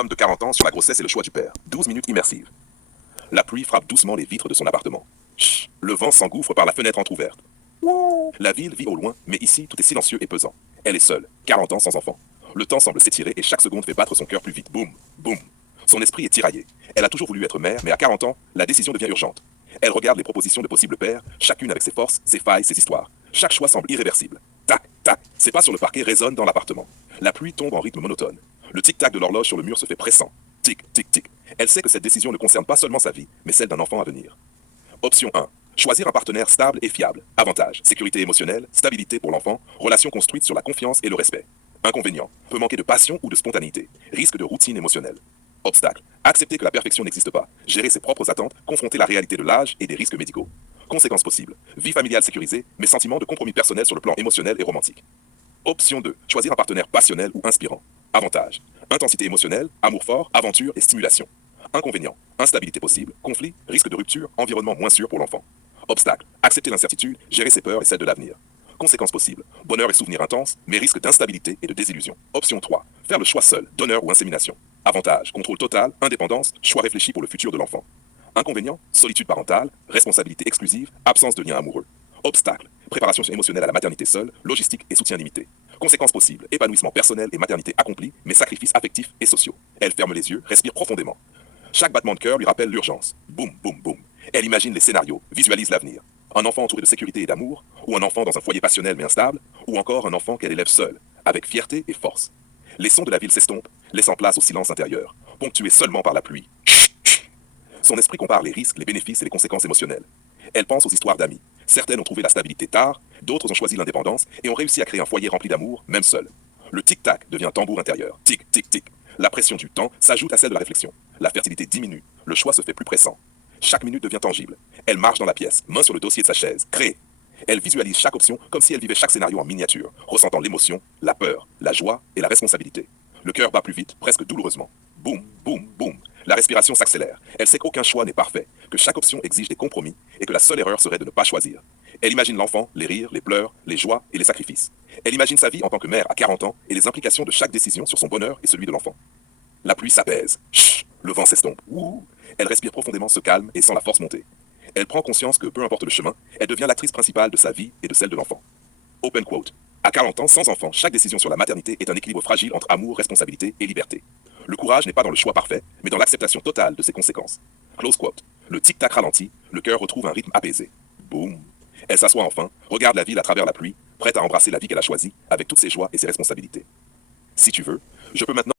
femme de 40 ans sur la grossesse et le choix du père. 12 minutes immersives. La pluie frappe doucement les vitres de son appartement. Chut, le vent s'engouffre par la fenêtre entr'ouverte. La ville vit au loin, mais ici, tout est silencieux et pesant. Elle est seule, 40 ans sans enfant. Le temps semble s'étirer et chaque seconde fait battre son cœur plus vite. Boum, boum. Son esprit est tiraillé. Elle a toujours voulu être mère, mais à 40 ans, la décision devient urgente. Elle regarde les propositions de possibles pères, chacune avec ses forces, ses failles, ses histoires. Chaque choix semble irréversible. Tac, tac, ses pas sur le parquet résonnent dans l'appartement. La pluie tombe en rythme monotone. Le tic-tac de l'horloge sur le mur se fait pressant. Tic, tic, tic. Elle sait que cette décision ne concerne pas seulement sa vie, mais celle d'un enfant à venir. Option 1. Choisir un partenaire stable et fiable. Avantage. Sécurité émotionnelle, stabilité pour l'enfant, relation construite sur la confiance et le respect. Inconvénient. Peut manquer de passion ou de spontanéité. Risque de routine émotionnelle. Obstacle. Accepter que la perfection n'existe pas. Gérer ses propres attentes, confronter la réalité de l'âge et des risques médicaux. Conséquences possibles. Vie familiale sécurisée, mais sentiment de compromis personnel sur le plan émotionnel et romantique. Option 2. Choisir un partenaire passionnel ou inspirant. Avantage. Intensité émotionnelle, amour fort, aventure et stimulation. Inconvénient. Instabilité possible, conflit, risque de rupture, environnement moins sûr pour l'enfant. Obstacle. Accepter l'incertitude, gérer ses peurs et celles de l'avenir. Conséquences possibles. Bonheur et souvenirs intenses, mais risque d'instabilité et de désillusion. Option 3. Faire le choix seul, donneur ou insémination. Avantage. Contrôle total, indépendance, choix réfléchi pour le futur de l'enfant. Inconvénient. Solitude parentale, responsabilité exclusive, absence de lien amoureux. Obstacle. Préparation émotionnelle à la maternité seule, logistique et soutien limité. Conséquences possibles. Épanouissement personnel et maternité accompli, mais sacrifices affectifs et sociaux. Elle ferme les yeux, respire profondément. Chaque battement de cœur lui rappelle l'urgence. Boum, boum, boum. Elle imagine les scénarios, visualise l'avenir. Un enfant entouré de sécurité et d'amour, ou un enfant dans un foyer passionnel mais instable, ou encore un enfant qu'elle élève seule, avec fierté et force. Les sons de la ville s'estompent, laissant place au silence intérieur, ponctué seulement par la pluie. Son esprit compare les risques, les bénéfices et les conséquences émotionnelles. Elle pense aux histoires d'amis. Certaines ont trouvé la stabilité tard, d'autres ont choisi l'indépendance et ont réussi à créer un foyer rempli d'amour, même seul. Le tic-tac devient tambour intérieur. Tic, tic, tic. La pression du temps s'ajoute à celle de la réflexion. La fertilité diminue. Le choix se fait plus pressant. Chaque minute devient tangible. Elle marche dans la pièce, main sur le dossier de sa chaise. Crée. Elle visualise chaque option comme si elle vivait chaque scénario en miniature, ressentant l'émotion, la peur, la joie et la responsabilité. Le cœur bat plus vite, presque douloureusement. Boum, boum, boum. La respiration s'accélère. Elle sait qu'aucun choix n'est parfait, que chaque option exige des compromis et que la seule erreur serait de ne pas choisir. Elle imagine l'enfant, les rires, les pleurs, les joies et les sacrifices. Elle imagine sa vie en tant que mère à 40 ans et les implications de chaque décision sur son bonheur et celui de l'enfant. La pluie s'apaise. Chut, le vent s'estompe. Ouh. Elle respire profondément, se calme et sent la force monter. Elle prend conscience que, peu importe le chemin, elle devient l'actrice principale de sa vie et de celle de l'enfant. Open quote. À 40 ans, sans enfant, chaque décision sur la maternité est un équilibre fragile entre amour, responsabilité et liberté. Le courage n'est pas dans le choix parfait, mais dans l'acceptation totale de ses conséquences. Close quote. Le tic-tac ralentit, le cœur retrouve un rythme apaisé. Boum. Elle s'assoit enfin, regarde la ville à travers la pluie, prête à embrasser la vie qu'elle a choisie, avec toutes ses joies et ses responsabilités. Si tu veux, je peux maintenant